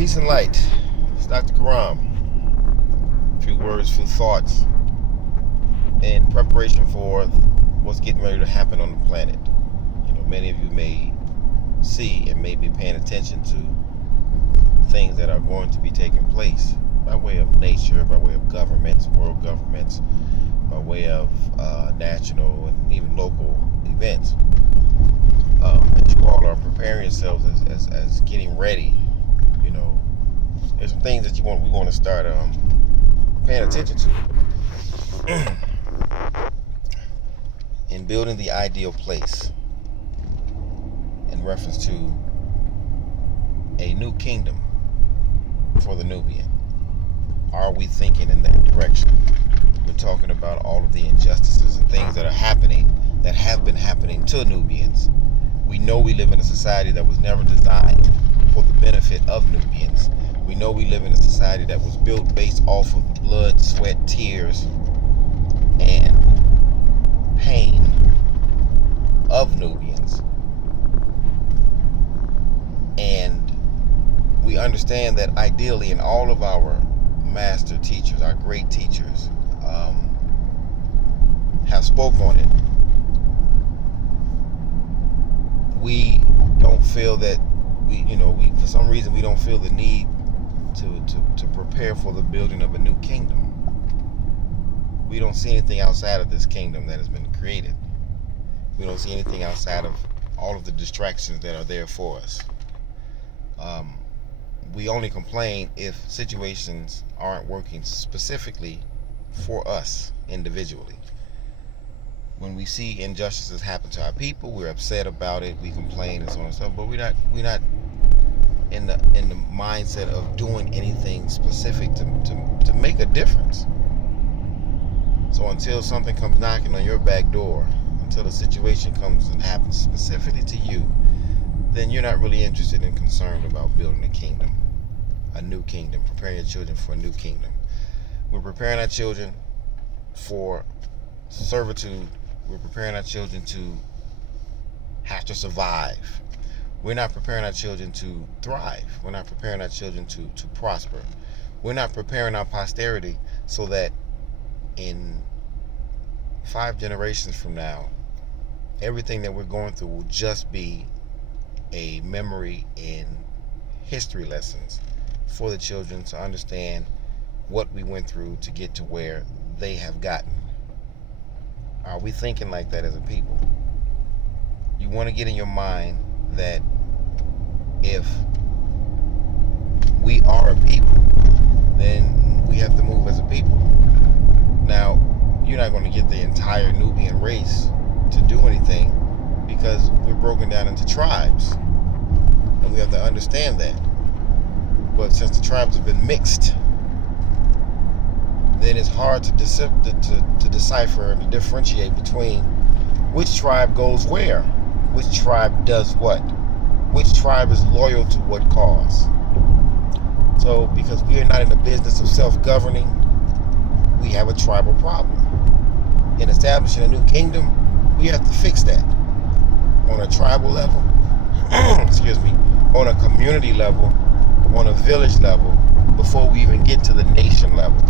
Peace and light. It's Dr. Karam. A few words, few thoughts in preparation for what's getting ready to happen on the planet. Many of you may see and may be paying attention to things that are going to be taking place by way of nature, by way of governments, world governments, by way of national and even local events. That you all are preparing yourselves as getting ready. There's some things that we want to start paying attention to in building the ideal place in reference to a new kingdom for the Nubian. Are we thinking in that direction? We're talking about all of the injustices and things that are happening, that have been happening to Nubians. We know we live in a society that was never designed for the benefit of Nubians. We know we live in a society that was built based off of the blood, sweat, tears, and pain of Nubians. And we understand that ideally, in all of our master teachers, our great teachers, have spoke on it. We don't feel that we for some reason we don't feel the need to prepare for the building of a new kingdom. We don't see anything outside of this kingdom that has been created. We don't see anything outside of all of the distractions that are there for us. We only complain if situations aren't working specifically for us individually. When we see injustices happen to our people, we're upset about it, we complain and so on and so forth, but we're not in the mindset of doing anything specific to make a difference. So until something comes knocking on your back door, until a situation comes and happens specifically to you, then you're not really interested and concerned about building a kingdom, a new kingdom, preparing your children for a new kingdom. We're preparing our children for servitude. We're preparing our children to have to survive. We're not preparing our children to thrive. We're not preparing our children to prosper. We're not preparing our posterity so that in 5 generations from now, everything that we're going through will just be a memory and history lessons for the children to understand what we went through to get to where they have gotten. Are we thinking like that as a people? You want to get in your mind that if we are a people, then we have to move as a people. Now, you're not going to get the entire Nubian race to do anything because we're broken down into tribes, and we have to understand that. But since the tribes have been mixed, then it's hard to decipher and to differentiate between which tribe goes where, which tribe does what, which tribe is loyal to what cause. So because we are not in the business of self-governing, we have a tribal problem. In establishing a new kingdom, we have to fix that on a tribal level, on a community level, on a village level, before we even get to the nation level.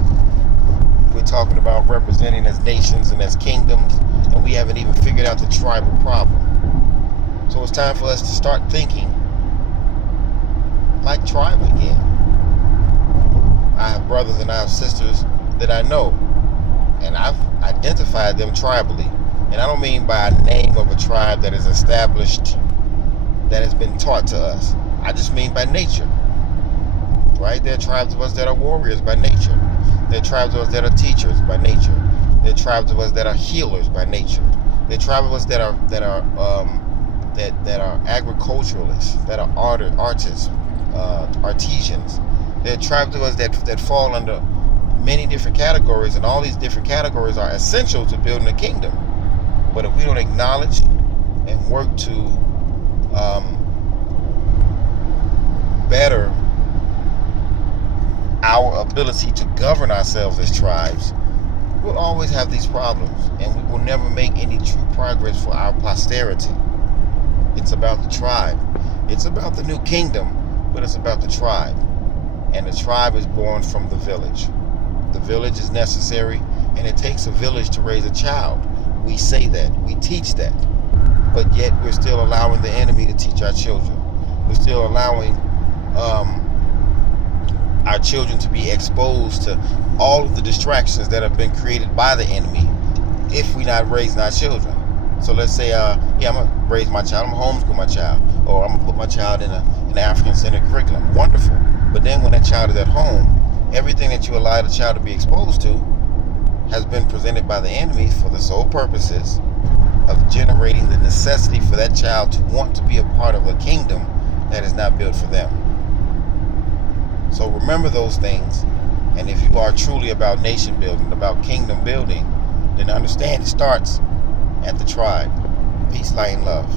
We're talking about representing as nations and as kingdoms, and we haven't even figured out the tribal problem. So it's time for us to start thinking like tribes again. I have brothers and I have sisters that I know, and I've identified them tribally. And I don't mean by a name of a tribe that is established, that has been taught to us. I just mean by nature. Right? There are tribes of us that are warriors by nature. There are tribes of us that are teachers by nature. There are tribes of us that are healers by nature. There are tribes of us that are agriculturalists, that are artists, artisans. There are tribes of us that fall under many different categories, and all these different categories are essential to building a kingdom. But if we don't acknowledge and work to better our ability to govern ourselves as tribes, we'll always have these problems, and we will never make any true progress for our posterity. It's about the tribe. It's about the new kingdom, but it's about the tribe. And the tribe is born from the village. The village is necessary, and it takes a village to raise a child. We say that, we teach that, but yet we're still allowing the enemy to teach our children. We're still allowing our children to be exposed to all of the distractions that have been created by the enemy if we're not raising our children. So let's say, I'm gonna raise my child, I'm gonna homeschool my child, or I'm gonna put my child in an African-centered curriculum. Wonderful. But then when that child is at home, everything that you allow the child to be exposed to has been presented by the enemy for the sole purposes of generating the necessity for that child to want to be a part of a kingdom that is not built for them. So remember those things, and if you are truly about nation building, about kingdom building, then understand it starts at the tribe. Peace, light, and love.